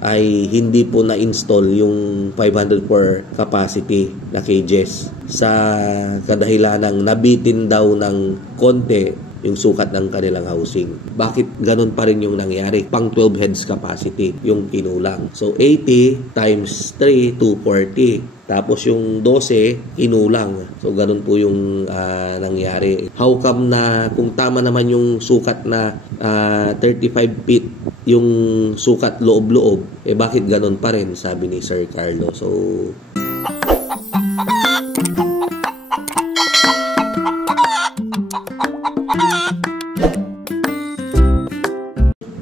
ay hindi po na-install yung 504 capacity na cages sa kadahilanang nabitin daw ng konti yung sukat ng kanilang housing. Bakit ganun pa rin yung nangyari? Pang 12 heads capacity yung kinulang. So 80 times 3, 240. Tapos yung 12, inulang. So, ganun po yung nangyari. How come na kung tama naman yung sukat na 35 feet, yung sukat loob-loob, bakit ganun pa rin, sabi ni Sir Carlo. So,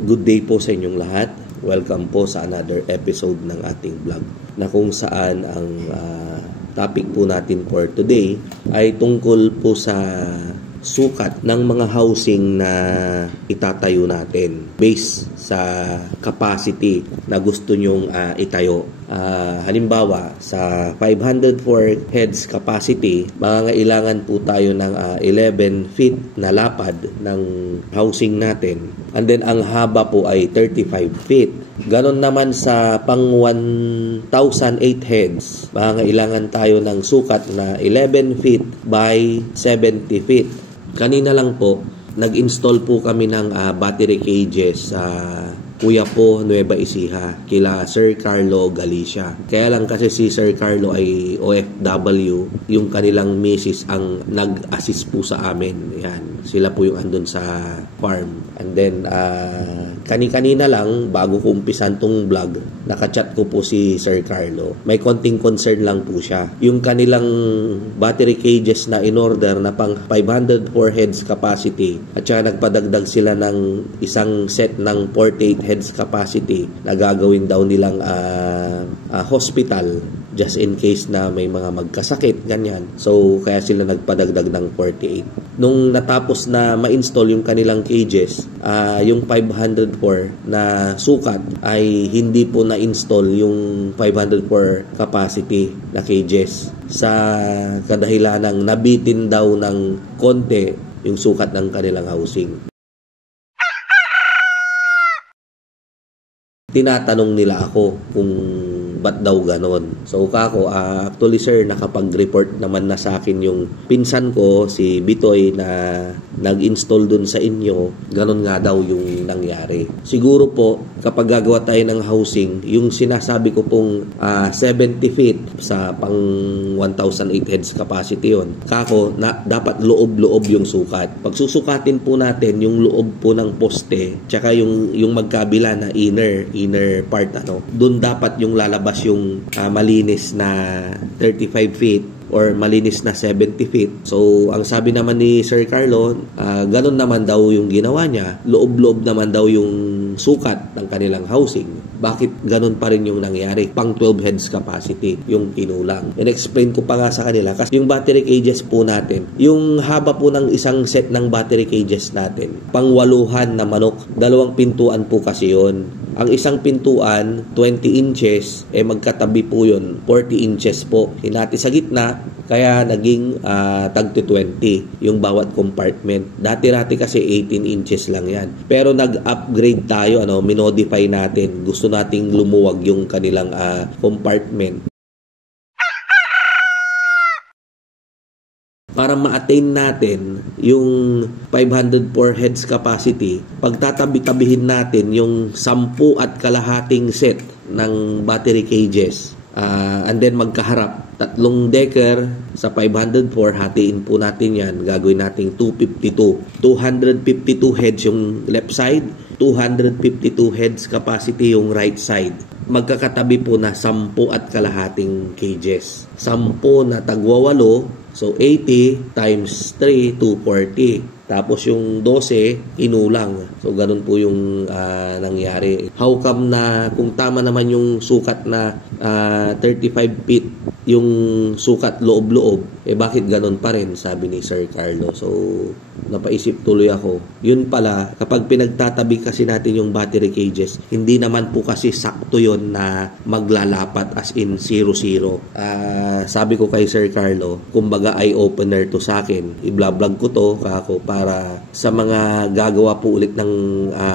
good day po sa inyong lahat. Welcome po sa another episode ng ating vlog na kung saan ang topic po natin for today ay tungkol po sa sukat ng mga housing na itatayo natin based sa capacity na gusto nyong itayo. Halimbawa, sa 504 heads capacity, mangangailangan po tayo ng 11 feet na lapad ng housing natin. And then, ang haba po ay 35 feet. Ganon naman sa pang 1,008 heads, mangangailangan tayo ng sukat na 11 feet by 70 feet. Kanina lang po, nag-install po kami ng battery cages sa Quiapo, Nueva Ecija, kila Sir Carlo Galicia. Kaya lang kasi si Sir Carlo ay OFW, yung kanilang misis ang nag-assist po sa amin. Yan, sila po yung andun sa farm. And then, kani-kanina lang, bago ko umpisan tong vlog, nakachat ko po si Sir Carlo. May konting concern lang po siya. Yung kanilang battery cages na in-order na pang 504 heads capacity, at saka nagpadagdag sila ng isang set ng 48 heads capacity na gagawin daw nilang hospital just in case na may mga magkasakit, ganyan. So, kaya sila nagpadagdag ng 48. Nung natapos na ma-install yung kanilang cages, yung 504 na sukat ay hindi po na-install yung 504 capacity na cages sa kadahilanang nabitin daw ng konti yung sukat ng kanilang housing. Tinatanong nila ako kung ba't daw ganon. So, kako, actually sir, nakapag-report naman na sa akin yung pinsan ko, si Bitoy, na nag-install dun sa inyo. Ganon nga daw yung nangyari. Siguro po, kapag gagawa tayo ng housing, yung sinasabi ko pong 70 feet sa pang 1,008 heads capacity yon. Kako, dapat loob-loob yung sukat. Pag susukatin po natin yung loob po ng poste, tsaka yung magkabila na inner part, dun dapat yung lalabas yung malinis na 35 feet or malinis na 70 feet. So, ang sabi naman ni Sir Carlo, ganun naman daw yung ginawa niya. Loob-loob naman daw yung sukat ng kanilang housing. Bakit ganun pa rin yung nangyari? Pang 12 heads capacity yung kinulang. In-explain ko pa nga sa kanila kasi yung battery cages po natin, yung haba po ng isang set ng battery cages natin, pang 8 na manok, 2 pintuan po kasi yun. Ang isang pintuan, 20 inches, magkatabi po yun, 40 inches po. Hinati sa gitna, kaya naging tag to 20 yung bawat compartment. Dati-rati kasi 18 inches lang yan. Pero nag-upgrade tayo, minodify natin. Gusto nating lumuwag yung kanilang compartment. Para ma-attain natin yung 504 heads capacity, pagtatabi-tabihin natin yung 10 at kalahating set ng battery cages. And then magkaharap, 3 decker sa 504, hatiin po natin yan, gagawin nating 252. 252 heads yung left side, 252 heads capacity yung right side. Magkakatabi po na 10 at kalahating cages. 10 na tagwa 8, so 80 times 3, 240. Tapos yung 12, inulang. So, ganun po yung nangyari. How come na kung tama naman yung sukat na 35 feet, yung sukat loob-loob, bakit ganun pa rin, sabi ni Sir Carlo. So, napaisip tuloy ako. Yun pala, kapag pinagtatabi kasi natin yung battery cages, hindi naman po kasi sakto yon na maglalapat as in 0-0. Sabi ko kay Sir Carlo, kumbaga kumbaga eye-opener to sa akin. I-vlog ko to kako para sa mga gagawa po ulit ng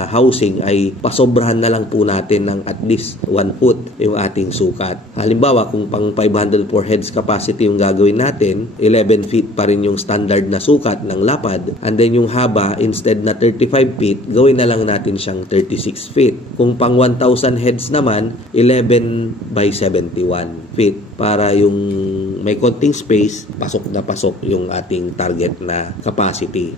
housing ay pasobrahan na lang po natin ng at least 1 foot yung ating sukat. Halimbawa, kung pang 504 heads capacity yung gagawin natin, 11 feet pa rin yung standard na sukat ng lapad, and then yung haba, instead na 35 feet, gawin na lang natin siyang 36 feet. Kung pang 1,000 heads naman, 11 by 71 feet para yung may konting space, pasok na pasok yung ating target na capacity.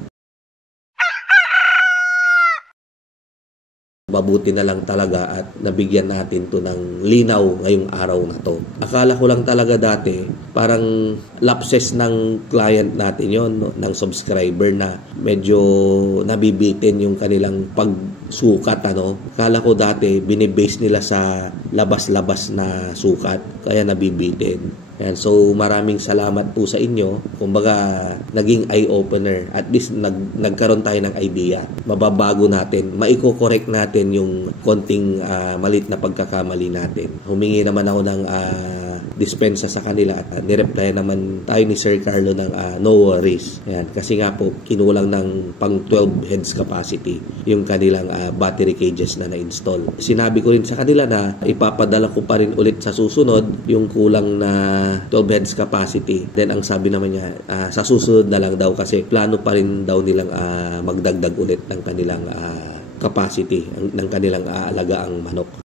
Mabuti na lang talaga at nabigyan natin to ng linaw ngayong araw na to. Akala ko lang talaga dati, parang lapses ng client natin yon, no? Ng subscriber na medyo nabibitin yung kanilang pagsukat. Akala ko dati, binibase nila sa labas-labas na sukat, kaya nabibitin. Ayan, so maraming salamat po sa inyo. Kumbaga, naging eye-opener. At least nagkaroon tayo ng idea. Mababago natin, maiko-correct natin yung konting malit na pagkakamali natin. Humingi naman ako ng dispensa sa kanila at nireply naman tayo ni Sir Carlo ng no worries. Ayan, kasi nga po, kinulang ng pang 12 heads capacity yung kanilang battery cages na na-install. Sinabi ko rin sa kanila na ipapadala ko pa rin ulit sa susunod yung kulang na 12 heads capacity. Then ang sabi naman niya, sa susunod na lang daw kasi plano pa rin daw nilang magdagdag ulit ng kanilang capacity, ng kanilang alagaang manok.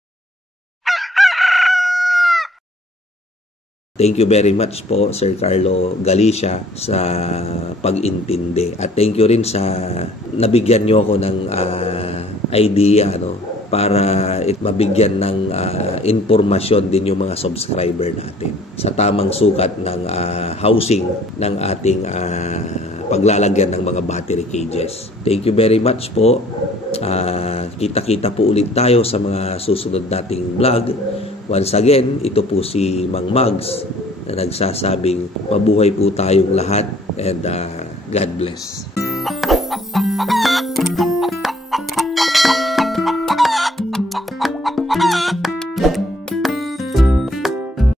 Thank you very much po, Sir Carlo Galicia, sa pag-intindi. At thank you rin sa nabigyan nyo ako ng idea, para mabigyan ng informasyon din yung mga subscriber natin sa tamang sukat ng housing ng ating paglalagyan ng mga battery cages. Thank you very much po. Kita-kita po ulit tayo sa mga susunod nating vlog. Once again, ito po si Mang Mags na nagsasabing mabuhay po tayong lahat and God bless.